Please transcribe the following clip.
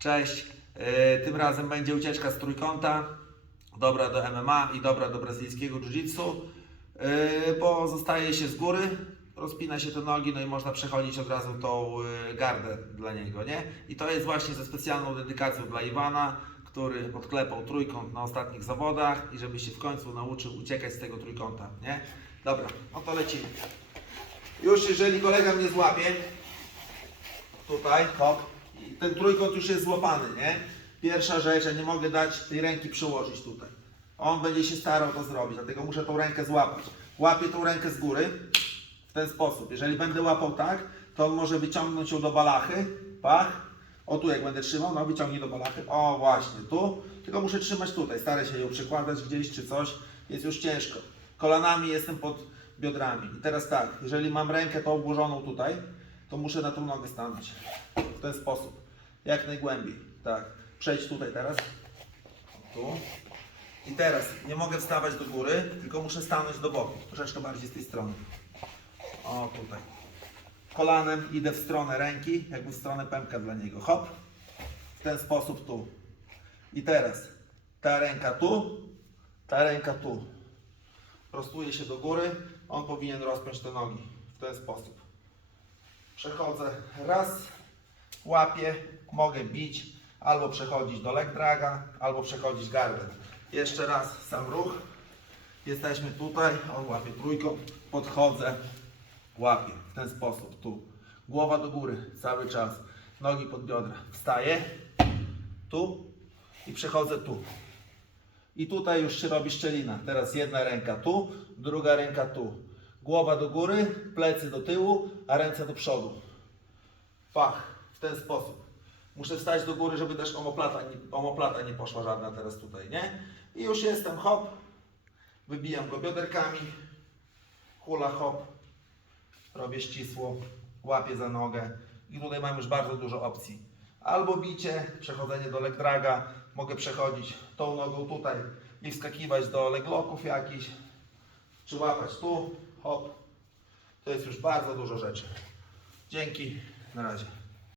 Cześć. E, Tym razem będzie ucieczka z trójkąta. Dobra do MMA i dobra do brazylijskiego jiu-jitsu. E, Bo zostaje się z góry, rozpina się te nogi, no i można przechodzić od razu tą e, gardę dla niego, nie? I to jest właśnie ze specjalną dedykacją dla Iwana, który odklepał trójkąt na ostatnich zawodach i żeby się w końcu nauczył uciekać z tego trójkąta, nie? Dobra, no to lecimy. Już jeżeli kolega mnie złapie, tutaj, hop, ten trójkąt już jest złapany, nie? Pierwsza rzecz, ja nie mogę dać tej ręki przyłożyć tutaj. On będzie się starał to zrobić, dlatego muszę tą rękę złapać. Łapię tą rękę z góry w ten sposób. Jeżeli będę łapał tak, to on może wyciągnąć ją do balachy, pach. O tu jak będę trzymał, no wyciągnij do balachy. O właśnie, tu. Tylko muszę trzymać tutaj, starę się ją przykładać gdzieś czy coś. Jest już ciężko. Kolanami jestem pod biodrami. I teraz tak, jeżeli mam rękę tą włożoną tutaj, to muszę na tą nogę stanąć. W ten sposób. Jak najgłębiej. Tak. Przejdź tutaj teraz. Tu. I teraz nie mogę wstawać do góry, tylko muszę stanąć do boku. Troszeczkę bardziej z tej strony. O, tutaj. Kolanem idę w stronę ręki, jakby w stronę pępka dla niego. Hop. W ten sposób tu. I teraz ta ręka tu, ta ręka tu. Prostuję się do góry, on powinien rozpiąć te nogi. W ten sposób. Przechodzę raz, łapię, mogę bić, albo przechodzić do leg draga, albo przechodzić gardę. Jeszcze raz sam ruch. Jesteśmy tutaj, on łapie trójką, podchodzę, łapię w ten sposób, tu. Głowa do góry cały czas, nogi pod biodra. Wstaję, tu i przechodzę tu. I tutaj już się robi szczelina. Teraz jedna ręka tu, druga ręka tu. Głowa do góry, plecy do tyłu, a ręce do przodu. Pach, w ten sposób. Muszę wstać do góry, żeby też omoplata nie, omoplata nie poszła żadna teraz tutaj, nie? I już jestem, hop. Wybijam go bioderkami. Hula hop. Robię ścisło, łapię za nogę. I tutaj mam już bardzo dużo opcji. Albo bicie, przechodzenie do leg draga. Mogę przechodzić tą nogą tutaj i wskakiwać do legloków jakichś. Czy tu, hop. To jest już bardzo dużo rzeczy. Dzięki, na razie.